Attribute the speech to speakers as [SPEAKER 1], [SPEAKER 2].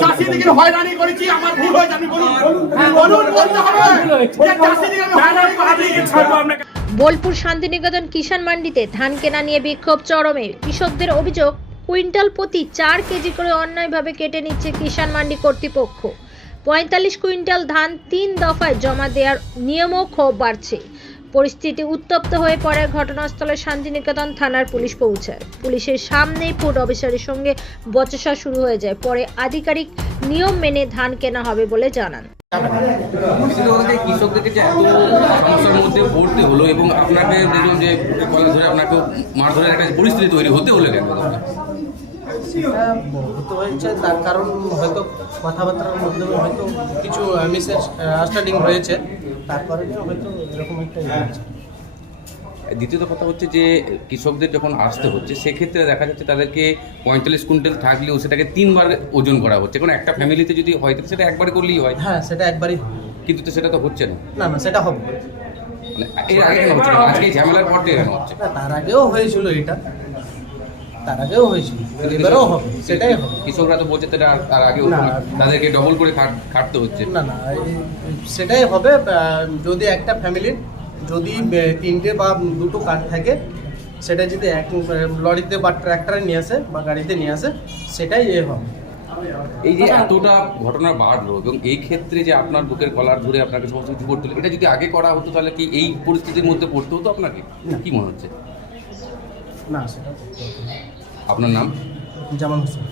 [SPEAKER 1] চাষিদিকে হয়রানি করেছি আমার ভুল হয়েছে আপনি বলুন। বলুন। বলতে হবে। চাষিদিকে আমি হয়রানি করেছি।
[SPEAKER 2] বোলপুর শান্তিনিকেতন কিষাণ মান্ডিতে ধান কেনা নিয়ে বিক্ষোভ চরমে। কৃষকদের অভিযোগ কুইন্টাল প্রতি চার কেজি করে অন্যায়ভাবে কেটে নিচ্ছে কিষাণ মান্ডি কর্তৃপক্ষ। পঁয়তাল্লিশ কুইন্টাল ধান তিন দফায় জমা দেওয়ার নিয়মও ক্ষোভ বাড়ছে। পরিস্থিতি উত্তপ্ত হয়ে পড়ে ঘটনাস্থলে শান্তিনিকেতন থানার পুলিশ পৌঁছায়। পুলিশের সামনেই ফুড অফিসারের সঙ্গে বচসা শুরু হয়ে যায়। পরে আধিকারিক নিয়ম মেনে ধান কেনা হবে বলে জানান।
[SPEAKER 3] কৃষকদেরকে যে এত সমস্যার মধ্যে পড়তে হলো এবং আপনাকে দেখলাম যে কলা ধরে আপনাকে মার একটা পরিস্থিতি তৈরি হতে হলো কেন?
[SPEAKER 4] হতে হয়েছে তার কারণ হয়তো কথাবার্তার মাধ্যমে হয়তো কিছু মিসের আন্ডারস্ট্যান্ডিং হয়েছে তার কারণে হয়তো এরকম একটা ইয়ে
[SPEAKER 3] দ্বিতীয়ত কথা হচ্ছে যে কৃষকদের যখন আসতে হচ্ছে সেক্ষেত্রে দেখা যাচ্ছে তাদেরকে পঁয়তাল্লিশ কুইন্টাল থাকলেও সেটাকে তিনবার ওজন করা হচ্ছে। কারণ একটা ফ্যামিলিতে যদি হয় তাহলে সেটা একবারে করলেই হয়।
[SPEAKER 4] হ্যাঁ সেটা একবারই।
[SPEAKER 3] কিন্তু তো সেটা তো হচ্ছে না।
[SPEAKER 4] না না সেটা হবে।
[SPEAKER 3] মানে এর আগে কেন হচ্ছে আজকে ঝামেলার পর কেন হচ্ছে।
[SPEAKER 4] তার আগেও হয়েছিল এটা। তার আগেও হয়েছিল। এবারেও হবে সেটাই হবে।
[SPEAKER 3] কৃষকরা তো বলছে তারা আর- তার আগে
[SPEAKER 4] না।
[SPEAKER 3] তাদেরকে ডবল করে খাট- খাটতে হচ্ছে।
[SPEAKER 4] না না সেটাই হবে যদি একটা ফ্যামিলির যদি তিনটে বা দুটো কাঠ থাকে সেটা যদি এক লরিতে বা ট্র্যাক্টরে নিয়ে আসে বা গাড়িতে নিয়ে আসে সেটাই এ হবে।
[SPEAKER 3] এই যে এতটা ঘটনা বাড়লো এবং এই ক্ষেত্রে যে আপনার বুকের কলার ধরে আপনাকে সমস্ত কিছু করতে হলো এটা যদি আগে করা হতো তাহলে কি এই পরিস্থিতির মধ্যে পড়তে হতো আপনাকে? কি মনে হচ্ছে?
[SPEAKER 4] না সেটা।
[SPEAKER 3] আপনার নাম
[SPEAKER 4] জামান হোসেন